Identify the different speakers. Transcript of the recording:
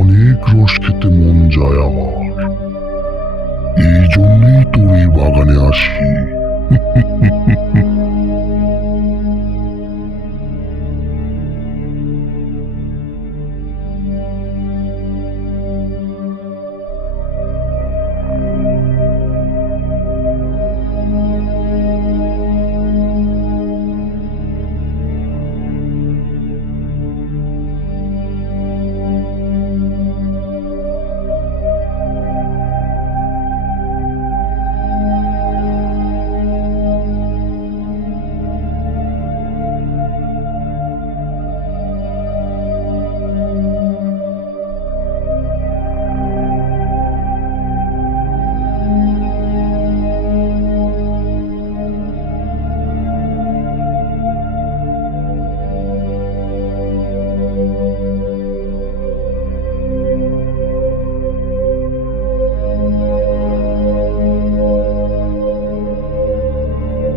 Speaker 1: অনেক রস খেতে মন যায় আমার। এই জন্যই তোর এই বাগানে আসি।